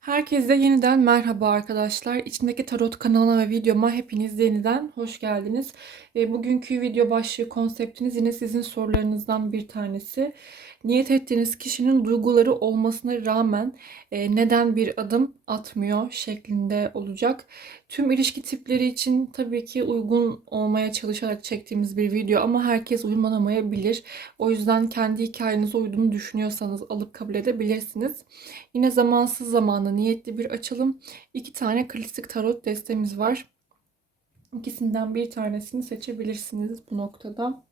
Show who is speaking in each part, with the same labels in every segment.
Speaker 1: Herkese yeniden merhaba arkadaşlar. İçindeki Tarot kanalına ve videoma hepiniz yeniden hoş geldiniz. E, bugünkü video başlığı konseptiniz yine sizin sorularınızdan bir tanesi. Niyet ettiğiniz kişinin duyguları olmasına rağmen e, neden bir adım atmıyor şeklinde olacak. Tüm ilişki tipleri için tabii ki uygun olmaya çalışarak çektiğimiz bir video ama herkes uymanamayabilir. O yüzden kendi hikayenize uyduğunu düşünüyorsanız alıp kabul edebilirsiniz. Yine zamansız zamanda niyetli bir açılım. İki tane klasik tarot destemiz var. İkisinden bir tanesini seçebilirsiniz bu noktada.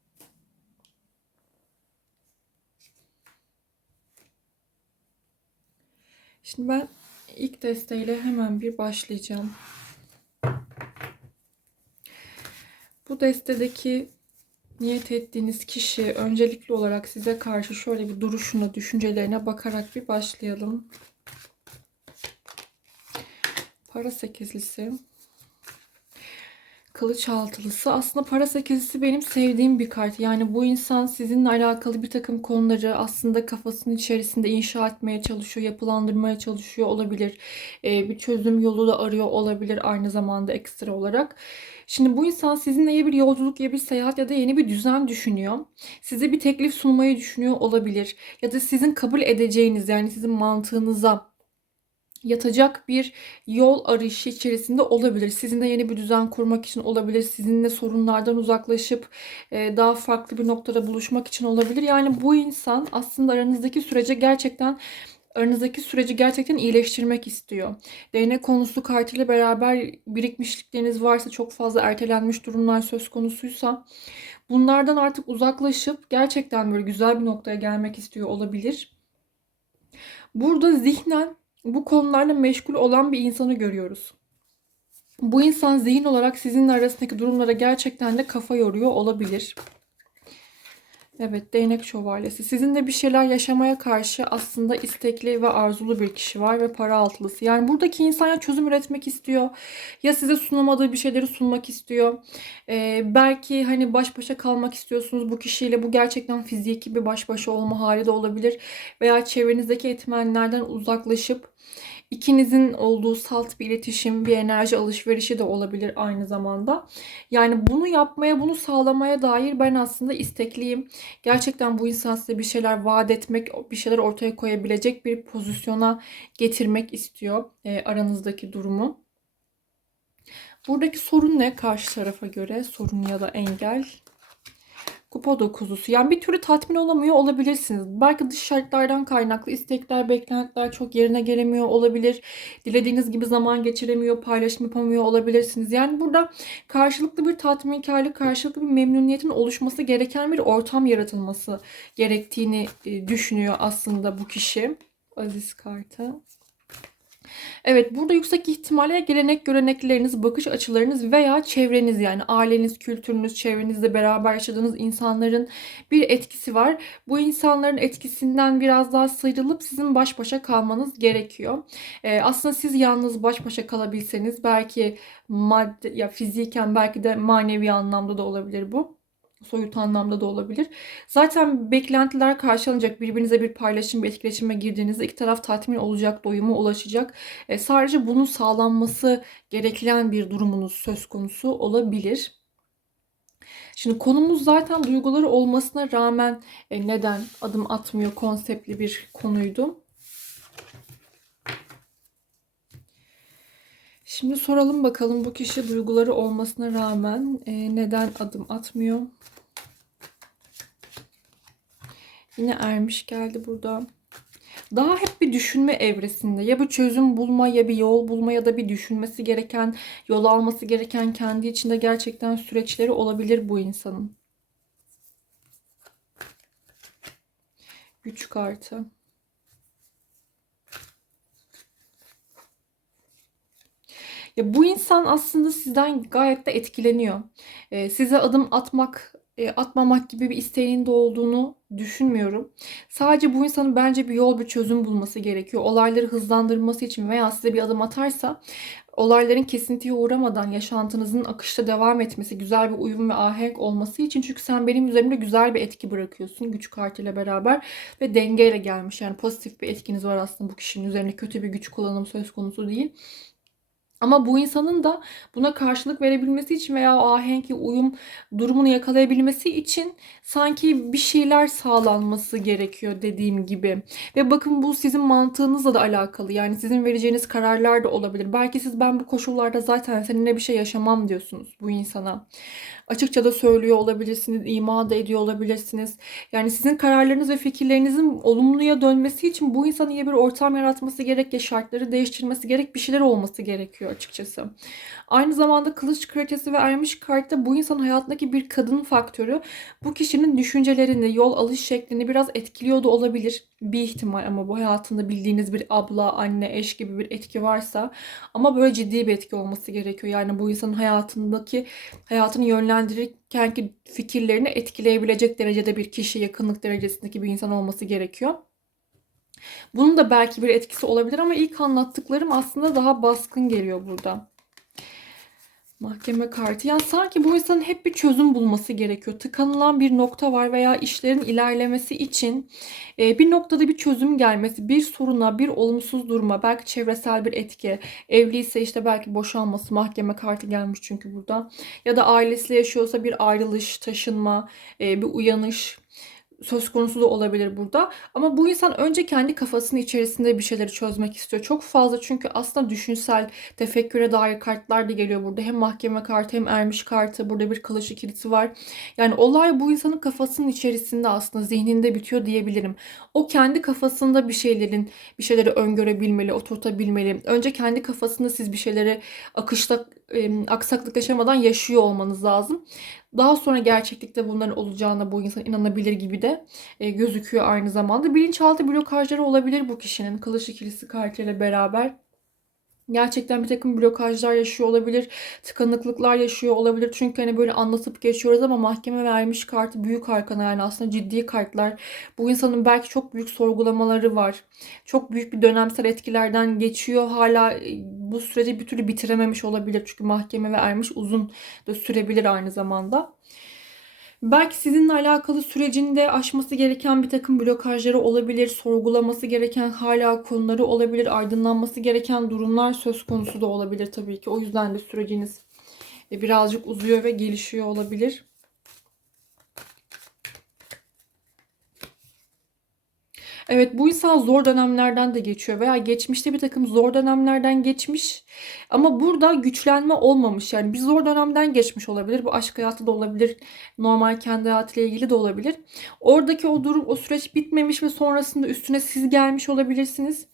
Speaker 1: Şimdi ben ilk desteğiyle hemen bir başlayacağım. Bu destedeki niyet ettiğiniz kişi öncelikli olarak size karşı şöyle bir duruşuna, düşüncelerine bakarak bir başlayalım. Para sekizlisi. Kılıç altılısı. Aslında para sekizlisi benim sevdiğim bir kart. Yani bu insan sizinle alakalı bir takım konuları aslında kafasının içerisinde inşa etmeye çalışıyor, yapılandırmaya çalışıyor olabilir. Ee, bir çözüm yolu da arıyor olabilir aynı zamanda ekstra olarak. Şimdi bu insan sizinle ya bir yolculuk ya bir seyahat ya da yeni bir düzen düşünüyor. Size bir teklif sunmayı düşünüyor olabilir. Ya da sizin kabul edeceğiniz yani sizin mantığınıza yatacak bir yol arayışı içerisinde olabilir. Sizinle yeni bir düzen kurmak için olabilir. Sizinle sorunlardan uzaklaşıp e, daha farklı bir noktada buluşmak için olabilir. Yani bu insan aslında aranızdaki sürece gerçekten aranızdaki süreci gerçekten iyileştirmek istiyor. Değnek konusu kartıyla beraber birikmişlikleriniz varsa çok fazla ertelenmiş durumlar söz konusuysa bunlardan artık uzaklaşıp gerçekten böyle güzel bir noktaya gelmek istiyor olabilir. Burada zihnen bu konularla meşgul olan bir insanı görüyoruz. Bu insan zihin olarak sizinle arasındaki durumlara gerçekten de kafa yoruyor olabilir. Evet, değnek şövalyesi. Sizinle bir şeyler yaşamaya karşı aslında istekli ve arzulu bir kişi var ve para altılısı. Yani buradaki insan ya çözüm üretmek istiyor ya size sunamadığı bir şeyleri sunmak istiyor. Ee, belki hani baş başa kalmak istiyorsunuz bu kişiyle. Bu gerçekten fiziki bir baş başa olma hali de olabilir. Veya çevrenizdeki etmenlerden uzaklaşıp İkinizin olduğu salt bir iletişim, bir enerji alışverişi de olabilir aynı zamanda. Yani bunu yapmaya, bunu sağlamaya dair ben aslında istekliyim. Gerçekten bu insan size bir şeyler vaat etmek, bir şeyler ortaya koyabilecek bir pozisyona getirmek istiyor e, aranızdaki durumu. Buradaki sorun ne karşı tarafa göre? Sorun ya da engel. Kupa dokuzusu. Yani bir türlü tatmin olamıyor olabilirsiniz. Belki dış şartlardan kaynaklı istekler, beklentiler çok yerine gelemiyor olabilir. Dilediğiniz gibi zaman geçiremiyor, paylaşım yapamıyor olabilirsiniz. Yani burada karşılıklı bir tatminkarlık, karşılıklı bir memnuniyetin oluşması gereken bir ortam yaratılması gerektiğini e, düşünüyor aslında bu kişi. Aziz kartı. Evet burada yüksek ihtimalle gelenek görenekleriniz, bakış açılarınız veya çevreniz yani aileniz, kültürünüz, çevrenizde beraber yaşadığınız insanların bir etkisi var. Bu insanların etkisinden biraz daha sıyrılıp sizin baş başa kalmanız gerekiyor. Ee, aslında siz yalnız baş başa kalabilseniz belki madde ya fiziken belki de manevi anlamda da olabilir bu soyut anlamda da olabilir. Zaten beklentiler karşılanacak. Birbirinize bir paylaşım, bir etkileşime girdiğinizde iki taraf tatmin olacak, doyuma ulaşacak. E, sadece bunun sağlanması gereken bir durumunuz söz konusu olabilir. Şimdi konumuz zaten duyguları olmasına rağmen e, neden adım atmıyor konseptli bir konuydu. Şimdi soralım bakalım bu kişi duyguları olmasına rağmen e, neden adım atmıyor? Yine ermiş geldi burada. Daha hep bir düşünme evresinde. Ya bir çözüm bulma ya bir yol bulma ya da bir düşünmesi gereken, yol alması gereken kendi içinde gerçekten süreçleri olabilir bu insanın. Güç kartı. Ya bu insan aslında sizden gayet de etkileniyor. Ee, size adım atmak e, atmamak gibi bir isteğinin de olduğunu düşünmüyorum. Sadece bu insanın bence bir yol, bir çözüm bulması gerekiyor. Olayları hızlandırması için veya size bir adım atarsa olayların kesintiye uğramadan yaşantınızın akışta devam etmesi, güzel bir uyum ve ahenk olması için çünkü sen benim üzerimde güzel bir etki bırakıyorsun güç kartıyla beraber ve dengeyle gelmiş. Yani pozitif bir etkiniz var aslında bu kişinin üzerine kötü bir güç kullanım söz konusu değil. Ama bu insanın da buna karşılık verebilmesi için veya o ahenk uyum durumunu yakalayabilmesi için sanki bir şeyler sağlanması gerekiyor dediğim gibi. Ve bakın bu sizin mantığınızla da alakalı. Yani sizin vereceğiniz kararlar da olabilir. Belki siz ben bu koşullarda zaten seninle bir şey yaşamam diyorsunuz bu insana. Açıkça da söylüyor olabilirsiniz, ima da ediyor olabilirsiniz. Yani sizin kararlarınız ve fikirlerinizin olumluya dönmesi için bu insanın ya bir ortam yaratması gerek ya şartları değiştirmesi gerek bir şeyler olması gerekiyor açıkçası. Aynı zamanda kılıç kraliçesi ve ermiş kartta bu insanın hayatındaki bir kadın faktörü bu kişinin düşüncelerini, yol alış şeklini biraz etkiliyor da olabilir. Bir ihtimal ama bu hayatında bildiğiniz bir abla, anne, eş gibi bir etki varsa ama böyle ciddi bir etki olması gerekiyor. Yani bu insanın hayatındaki hayatını yönlendirirken ki fikirlerini etkileyebilecek derecede bir kişi, yakınlık derecesindeki bir insan olması gerekiyor. Bunun da belki bir etkisi olabilir ama ilk anlattıklarım aslında daha baskın geliyor burada. Mahkeme kartı. Yani sanki bu insanın hep bir çözüm bulması gerekiyor. Tıkanılan bir nokta var veya işlerin ilerlemesi için e, bir noktada bir çözüm gelmesi, bir soruna, bir olumsuz duruma, belki çevresel bir etki, evliyse işte belki boşanması, mahkeme kartı gelmiş çünkü burada. Ya da ailesiyle yaşıyorsa bir ayrılış, taşınma, e, bir uyanış söz konusu da olabilir burada. Ama bu insan önce kendi kafasının içerisinde bir şeyleri çözmek istiyor. Çok fazla çünkü aslında düşünsel, tefekküre dair kartlar da geliyor burada. Hem mahkeme kartı hem ermiş kartı. Burada bir kılıç ikilisi var. Yani olay bu insanın kafasının içerisinde aslında zihninde bitiyor diyebilirim. O kendi kafasında bir şeylerin bir şeyleri öngörebilmeli, oturtabilmeli. Önce kendi kafasında siz bir şeyleri akışta aksaklık yaşamadan yaşıyor olmanız lazım. Daha sonra gerçeklikte bunların olacağına bu insan inanabilir gibi de e, gözüküyor aynı zamanda. Bilinçaltı blokajları olabilir bu kişinin kılıç ikilisi kartıyla beraber. Gerçekten bir takım blokajlar yaşıyor olabilir, tıkanıklıklar yaşıyor olabilir. Çünkü hani böyle anlatıp geçiyoruz ama mahkeme vermiş kartı büyük arkana yani aslında ciddi kartlar. Bu insanın belki çok büyük sorgulamaları var. Çok büyük bir dönemsel etkilerden geçiyor. Hala e, bu süreci bir türlü bitirememiş olabilir. Çünkü mahkeme ve ermiş uzun da sürebilir aynı zamanda. Belki sizinle alakalı sürecinde aşması gereken bir takım blokajları olabilir, sorgulaması gereken hala konuları olabilir, aydınlanması gereken durumlar söz konusu da olabilir tabii ki. O yüzden de süreciniz birazcık uzuyor ve gelişiyor olabilir. Evet bu insan zor dönemlerden de geçiyor veya geçmişte bir takım zor dönemlerden geçmiş ama burada güçlenme olmamış. Yani bir zor dönemden geçmiş olabilir. Bu aşk hayatı da olabilir. Normal kendi hayatıyla ilgili de olabilir. Oradaki o durum, o süreç bitmemiş ve sonrasında üstüne siz gelmiş olabilirsiniz.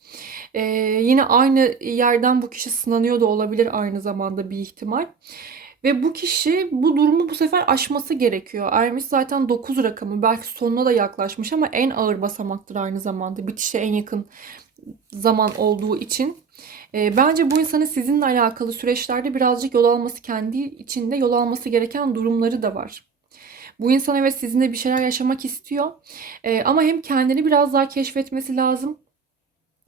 Speaker 1: Ee, yine aynı yerden bu kişi sınanıyor da olabilir aynı zamanda bir ihtimal. Ve bu kişi bu durumu bu sefer aşması gerekiyor. Ermiş zaten 9 rakamı belki sonuna da yaklaşmış ama en ağır basamaktır aynı zamanda. Bitişe en yakın zaman olduğu için. E, bence bu insanın sizinle alakalı süreçlerde birazcık yol alması kendi içinde yol alması gereken durumları da var. Bu insan evet sizinle bir şeyler yaşamak istiyor. E, ama hem kendini biraz daha keşfetmesi lazım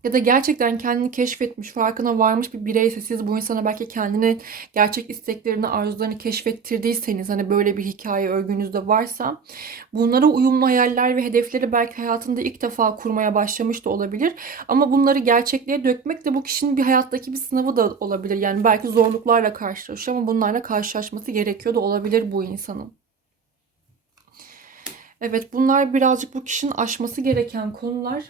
Speaker 1: ya da gerçekten kendini keşfetmiş, farkına varmış bir bireyse siz bu insana belki kendini gerçek isteklerini, arzularını keşfettirdiyseniz hani böyle bir hikaye örgünüzde varsa bunlara uyumlu hayaller ve hedefleri belki hayatında ilk defa kurmaya başlamış da olabilir. Ama bunları gerçekliğe dökmek de bu kişinin bir hayattaki bir sınavı da olabilir. Yani belki zorluklarla karşılaşıyor ama bunlarla karşılaşması gerekiyor da olabilir bu insanın. Evet bunlar birazcık bu kişinin aşması gereken konular.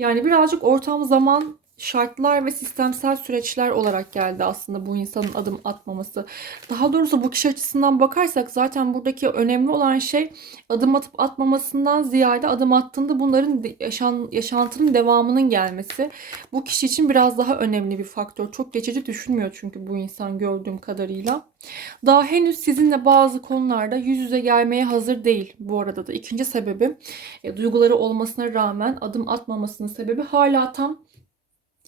Speaker 1: Yani birazcık ortam, zaman, şartlar ve sistemsel süreçler olarak geldi aslında bu insanın adım atmaması. Daha doğrusu bu kişi açısından bakarsak zaten buradaki önemli olan şey adım atıp atmamasından ziyade adım attığında bunların yaşan, yaşantının devamının gelmesi. Bu kişi için biraz daha önemli bir faktör. Çok geçici düşünmüyor çünkü bu insan gördüğüm kadarıyla. Daha henüz sizinle bazı konularda yüz yüze gelmeye hazır değil bu arada da. ikinci sebebi e, duyguları olmasına rağmen adım atmamasının sebebi hala tam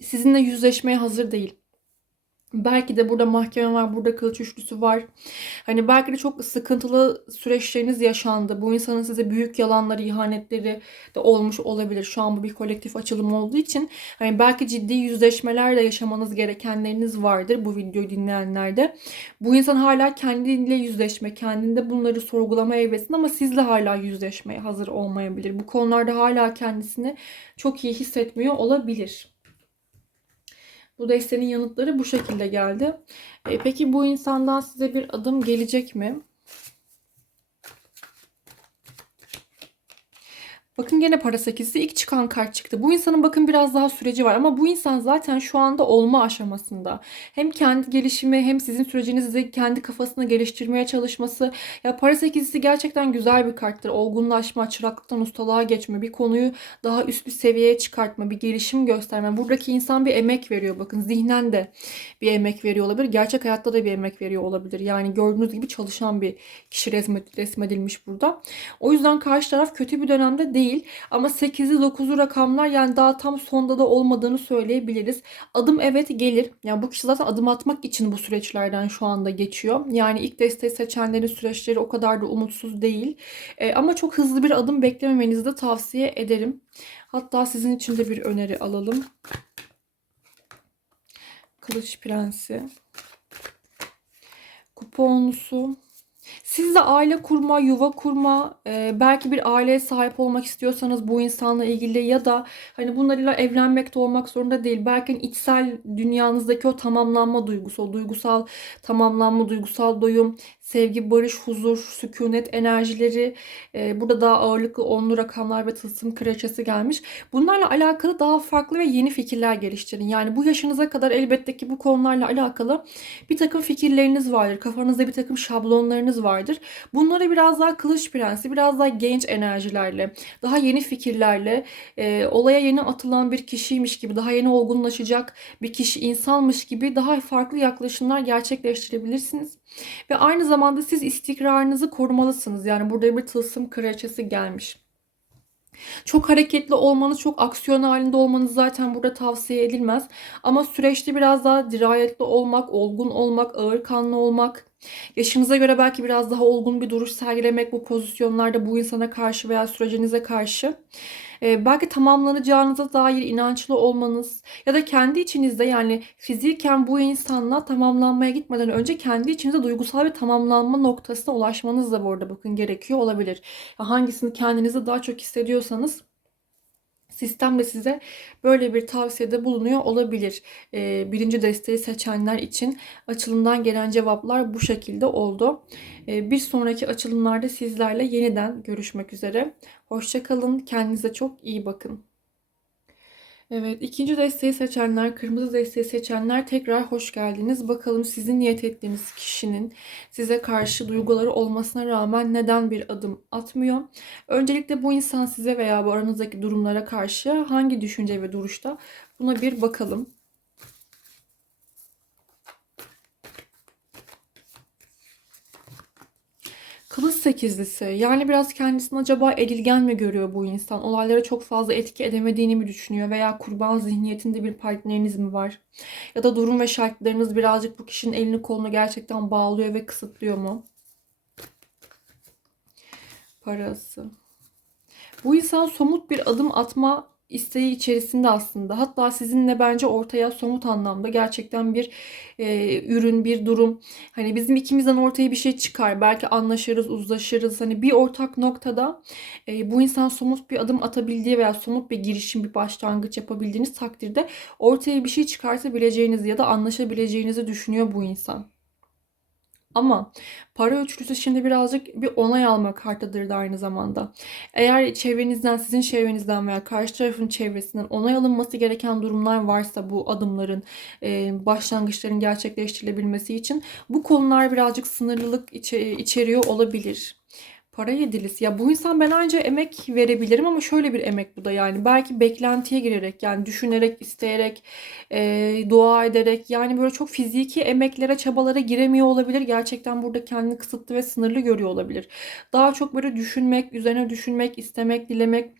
Speaker 1: sizinle yüzleşmeye hazır değil. Belki de burada mahkeme var, burada kılıç üçlüsü var. Hani belki de çok sıkıntılı süreçleriniz yaşandı. Bu insanın size büyük yalanları, ihanetleri de olmuş olabilir. Şu an bu bir kolektif açılım olduğu için hani belki ciddi yüzleşmeler de yaşamanız gerekenleriniz vardır bu videoyu dinleyenlerde. Bu insan hala kendiyle yüzleşme, kendinde bunları sorgulama evresinde ama sizle hala yüzleşmeye hazır olmayabilir. Bu konularda hala kendisini çok iyi hissetmiyor olabilir. Bu destenin yanıtları bu şekilde geldi. E, peki bu insandan size bir adım gelecek mi? Bakın gene para sekizisi ilk çıkan kart çıktı. Bu insanın bakın biraz daha süreci var ama bu insan zaten şu anda olma aşamasında. Hem kendi gelişimi hem sizin sürecinizi kendi kafasına geliştirmeye çalışması. Ya para sekizisi gerçekten güzel bir karttır. Olgunlaşma, çıraklıktan ustalığa geçme, bir konuyu daha üst bir seviyeye çıkartma, bir gelişim gösterme. Buradaki insan bir emek veriyor bakın. Zihnen de bir emek veriyor olabilir. Gerçek hayatta da bir emek veriyor olabilir. Yani gördüğünüz gibi çalışan bir kişi resmedilmiş burada. O yüzden karşı taraf kötü bir dönemde değil değil. Ama 8'li 9'lu rakamlar yani daha tam sonda da olmadığını söyleyebiliriz. Adım evet gelir. Yani bu kişi zaten adım atmak için bu süreçlerden şu anda geçiyor. Yani ilk desteği seçenlerin süreçleri o kadar da umutsuz değil. E, ama çok hızlı bir adım beklememenizi de tavsiye ederim. Hatta sizin için de bir öneri alalım. Kılıç Prensi. Kuponlusu. Siz de aile kurma, yuva kurma, e, belki bir aileye sahip olmak istiyorsanız bu insanla ilgili ya da hani bunlarla evlenmek de olmak zorunda değil. Belki içsel dünyanızdaki o tamamlanma duygusu, o duygusal tamamlanma, duygusal doyum, sevgi, barış, huzur, sükunet enerjileri e, burada daha ağırlıklı onlu rakamlar ve tılsım kraliçesi gelmiş. Bunlarla alakalı daha farklı ve yeni fikirler geliştirin. Yani bu yaşınıza kadar elbette ki bu konularla alakalı bir takım fikirleriniz vardır. Kafanızda bir takım şablonlarınız vardır. Bunları biraz daha kılıç prensi, biraz daha genç enerjilerle, daha yeni fikirlerle, e, olaya yeni atılan bir kişiymiş gibi, daha yeni olgunlaşacak bir kişi, insanmış gibi daha farklı yaklaşımlar gerçekleştirebilirsiniz. Ve aynı zamanda siz istikrarınızı korumalısınız. Yani burada bir tılsım kraliçesi gelmiş. Çok hareketli olmanız, çok aksiyon halinde olmanız zaten burada tavsiye edilmez. Ama süreçte biraz daha dirayetli olmak, olgun olmak, ağır kanlı olmak, yaşınıza göre belki biraz daha olgun bir duruş sergilemek bu pozisyonlarda bu insana karşı veya sürecinize karşı e, belki tamamlanacağınıza dair inançlı olmanız ya da kendi içinizde yani fiziken bu insanla tamamlanmaya gitmeden önce kendi içinizde duygusal bir tamamlanma noktasına ulaşmanız da bu arada bakın gerekiyor olabilir. Hangisini kendinizde daha çok hissediyorsanız Sistem de size böyle bir tavsiyede bulunuyor olabilir. Ee, birinci desteği seçenler için açılımdan gelen cevaplar bu şekilde oldu. Ee, bir sonraki açılımlarda sizlerle yeniden görüşmek üzere. Hoşçakalın. Kendinize çok iyi bakın. Evet, ikinci desteği seçenler, kırmızı desteği seçenler tekrar hoş geldiniz. Bakalım sizin niyet ettiğiniz kişinin size karşı duyguları olmasına rağmen neden bir adım atmıyor? Öncelikle bu insan size veya bu aranızdaki durumlara karşı hangi düşünce ve duruşta? Buna bir bakalım. Kılıç sekizlisi. Yani biraz kendisini acaba edilgen mi görüyor bu insan? Olaylara çok fazla etki edemediğini mi düşünüyor? Veya kurban zihniyetinde bir partneriniz mi var? Ya da durum ve şartlarınız birazcık bu kişinin elini kolunu gerçekten bağlıyor ve kısıtlıyor mu? Parası. Bu insan somut bir adım atma isteği içerisinde aslında. Hatta sizinle bence ortaya somut anlamda gerçekten bir e, ürün, bir durum. Hani bizim ikimizden ortaya bir şey çıkar. Belki anlaşırız, uzlaşırız. Hani bir ortak noktada e, bu insan somut bir adım atabildiği veya somut bir girişim, bir başlangıç yapabildiğiniz takdirde ortaya bir şey çıkartabileceğinizi ya da anlaşabileceğinizi düşünüyor bu insan. Ama para üçlüsü şimdi birazcık bir onay alma kartıdır da aynı zamanda. Eğer çevrenizden, sizin çevrenizden veya karşı tarafın çevresinden onay alınması gereken durumlar varsa bu adımların, başlangıçların gerçekleştirilebilmesi için bu konular birazcık sınırlılık içeriyor olabilir. Para yedilisi. Ya bu insan ben anca emek verebilirim ama şöyle bir emek bu da yani. Belki beklentiye girerek yani düşünerek, isteyerek, e, dua ederek yani böyle çok fiziki emeklere, çabalara giremiyor olabilir. Gerçekten burada kendini kısıtlı ve sınırlı görüyor olabilir. Daha çok böyle düşünmek, üzerine düşünmek, istemek, dilemek,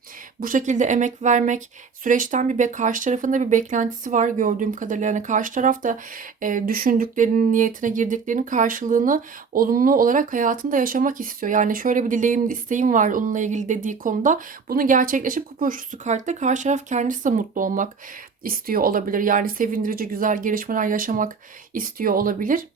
Speaker 1: bu şekilde emek vermek, süreçten bir be karşı tarafında bir beklentisi var gördüğüm kadarıyla. Yani karşı taraf da e, düşündüklerinin, niyetine girdiklerinin karşılığını olumlu olarak hayatında yaşamak istiyor. Yani şöyle bir dileğim, isteğim var onunla ilgili dediği konuda. Bunu gerçekleşip kupa üçlüsü kartta karşı taraf kendisi de mutlu olmak istiyor olabilir. Yani sevindirici güzel gelişmeler yaşamak istiyor olabilir.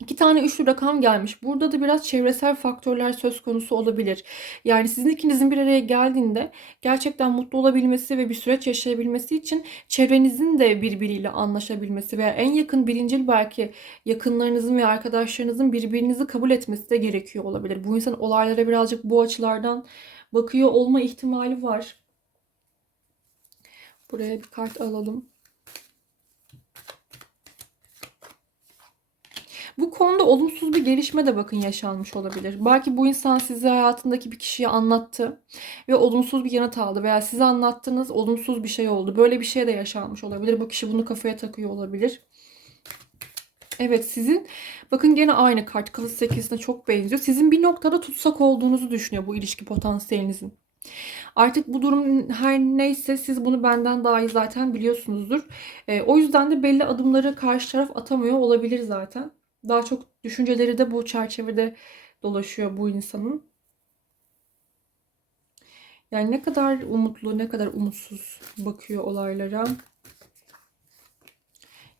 Speaker 1: İki tane üçlü rakam gelmiş. Burada da biraz çevresel faktörler söz konusu olabilir. Yani sizin ikinizin bir araya geldiğinde gerçekten mutlu olabilmesi ve bir süreç yaşayabilmesi için çevrenizin de birbiriyle anlaşabilmesi veya en yakın birincil belki yakınlarınızın ve arkadaşlarınızın birbirinizi kabul etmesi de gerekiyor olabilir. Bu insan olaylara birazcık bu açılardan bakıyor olma ihtimali var. Buraya bir kart alalım. Bu konuda olumsuz bir gelişme de bakın yaşanmış olabilir. Belki bu insan size hayatındaki bir kişiye anlattı ve olumsuz bir yanıt aldı veya size anlattığınız olumsuz bir şey oldu. Böyle bir şey de yaşanmış olabilir. Bu kişi bunu kafaya takıyor olabilir. Evet sizin bakın gene aynı kart kılıç sekizine çok benziyor. Sizin bir noktada tutsak olduğunuzu düşünüyor bu ilişki potansiyelinizin. Artık bu durum her neyse siz bunu benden daha iyi zaten biliyorsunuzdur. E, o yüzden de belli adımları karşı taraf atamıyor olabilir zaten. Daha çok düşünceleri de bu çerçevede dolaşıyor bu insanın. Yani ne kadar umutlu, ne kadar umutsuz bakıyor olaylara.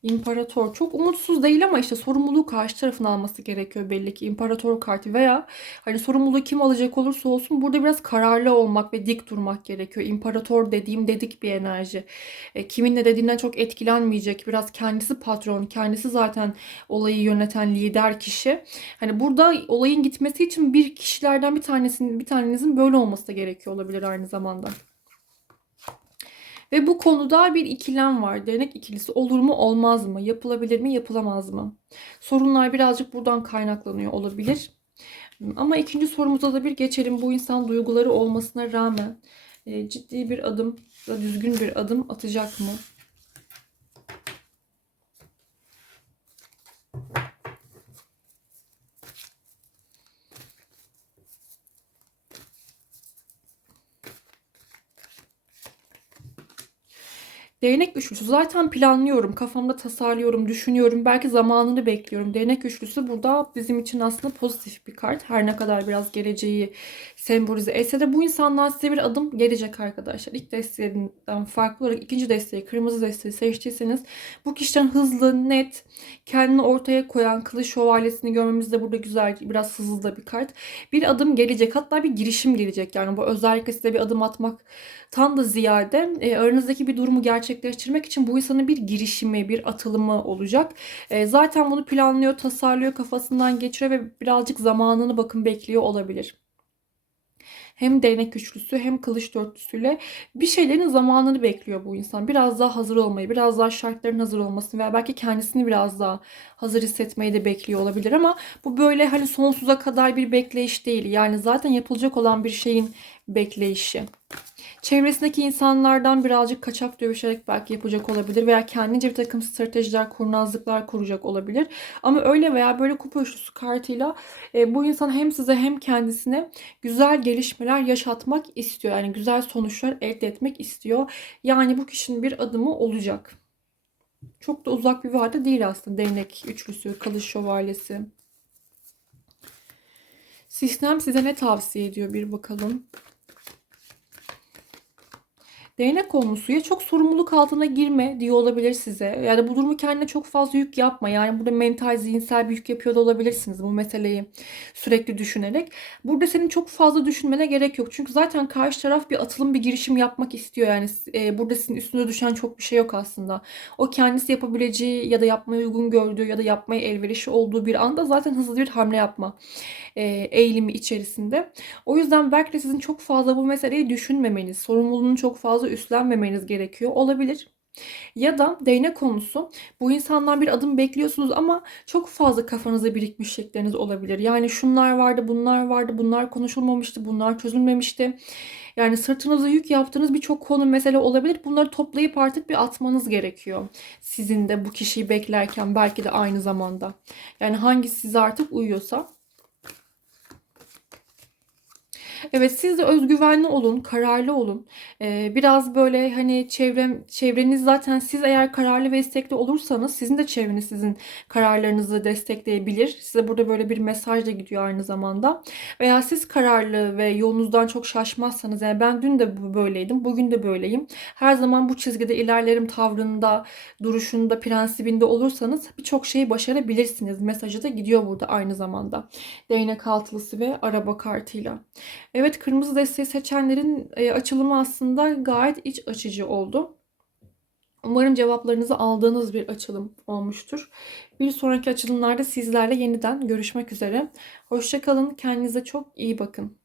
Speaker 1: İmparator çok umutsuz değil ama işte sorumluluğu karşı tarafın alması gerekiyor belli ki imparator kartı veya hani sorumluluğu kim alacak olursa olsun burada biraz kararlı olmak ve dik durmak gerekiyor. İmparator dediğim dedik bir enerji. E, kimin ne dediğinden çok etkilenmeyecek. Biraz kendisi patron, kendisi zaten olayı yöneten lider kişi. Hani burada olayın gitmesi için bir kişilerden bir tanesinin bir tanenizin böyle olması da gerekiyor olabilir aynı zamanda. Ve bu konuda bir ikilem var. Denek ikilisi olur mu olmaz mı? Yapılabilir mi yapılamaz mı? Sorunlar birazcık buradan kaynaklanıyor olabilir. Ama ikinci sorumuza da bir geçelim. Bu insan duyguları olmasına rağmen e, ciddi bir adım, düzgün bir adım atacak mı? Değnek üçlüsü zaten planlıyorum, kafamda tasarlıyorum, düşünüyorum. Belki zamanını bekliyorum. Değnek üçlüsü burada bizim için aslında pozitif bir kart. Her ne kadar biraz geleceği sembolize etse de bu insanlar size bir adım gelecek arkadaşlar. İlk desteğinden farklı olarak ikinci desteği, kırmızı desteği seçtiyseniz bu kişiden hızlı, net, kendini ortaya koyan kılıç şövalyesini görmemiz de burada güzel, biraz hızlı da bir kart. Bir adım gelecek, hatta bir girişim gelecek. Yani bu özellikle size bir adım atmak tam da ziyade e, aranızdaki bir durumu gerçekleştirmek için bu insanın bir girişimi, bir atılımı olacak. E, zaten bunu planlıyor, tasarlıyor, kafasından geçiriyor ve birazcık zamanını bakın bekliyor olabilir hem değnek güçlüsü hem kılıç dörtlüsüyle bir şeylerin zamanını bekliyor bu insan. Biraz daha hazır olmayı, biraz daha şartların hazır olmasını veya belki kendisini biraz daha hazır hissetmeyi de bekliyor olabilir ama bu böyle hani sonsuza kadar bir bekleyiş değil. Yani zaten yapılacak olan bir şeyin bekleyişi. Çevresindeki insanlardan birazcık kaçak dövüşerek belki yapacak olabilir veya kendince bir takım stratejiler, kurnazlıklar kuracak olabilir. Ama öyle veya böyle kupa üçlüsü kartıyla e, bu insan hem size hem kendisine güzel gelişmeler yaşatmak istiyor. Yani güzel sonuçlar elde etmek istiyor. Yani bu kişinin bir adımı olacak. Çok da uzak bir vade değil aslında. Değnek üçlüsü, kalış şövalyesi. Sistem size ne tavsiye ediyor bir bakalım. Değnek olmuş suya çok sorumluluk altına girme diyor olabilir size. Yani bu durumu kendine çok fazla yük yapma. Yani burada mental, zihinsel bir yük yapıyor da olabilirsiniz bu meseleyi sürekli düşünerek. Burada senin çok fazla düşünmene gerek yok. Çünkü zaten karşı taraf bir atılım, bir girişim yapmak istiyor. Yani e, burada sizin üstünde düşen çok bir şey yok aslında. O kendisi yapabileceği ya da yapmayı uygun gördüğü ya da yapmaya elverişi olduğu bir anda zaten hızlı bir hamle yapma eğilimi içerisinde. O yüzden belki de sizin çok fazla bu meseleyi düşünmemeniz, sorumluluğunu çok fazla üstlenmemeniz gerekiyor. Olabilir. Ya da değnek konusu bu insandan bir adım bekliyorsunuz ama çok fazla kafanızda birikmiş şeyleriniz olabilir. Yani şunlar vardı, bunlar vardı, bunlar konuşulmamıştı, bunlar çözülmemişti. Yani sırtınıza yük yaptığınız birçok konu mesele olabilir. Bunları toplayıp artık bir atmanız gerekiyor. Sizin de bu kişiyi beklerken belki de aynı zamanda. Yani hangisi size artık uyuyorsa. Evet siz de özgüvenli olun, kararlı olun. Ee, biraz böyle hani çevrem, çevreniz zaten siz eğer kararlı ve istekli olursanız sizin de çevreniz sizin kararlarınızı destekleyebilir. Size burada böyle bir mesaj da gidiyor aynı zamanda. Veya siz kararlı ve yolunuzdan çok şaşmazsanız yani ben dün de böyleydim, bugün de böyleyim. Her zaman bu çizgide ilerlerim tavrında, duruşunda, prensibinde olursanız birçok şeyi başarabilirsiniz. Mesajı da gidiyor burada aynı zamanda. Değnek altılısı ve araba kartıyla. Evet kırmızı desteği seçenlerin e, açılımı aslında gayet iç açıcı oldu. Umarım cevaplarınızı aldığınız bir açılım olmuştur. Bir sonraki açılımlarda sizlerle yeniden görüşmek üzere. Hoşça kalın. Kendinize çok iyi bakın.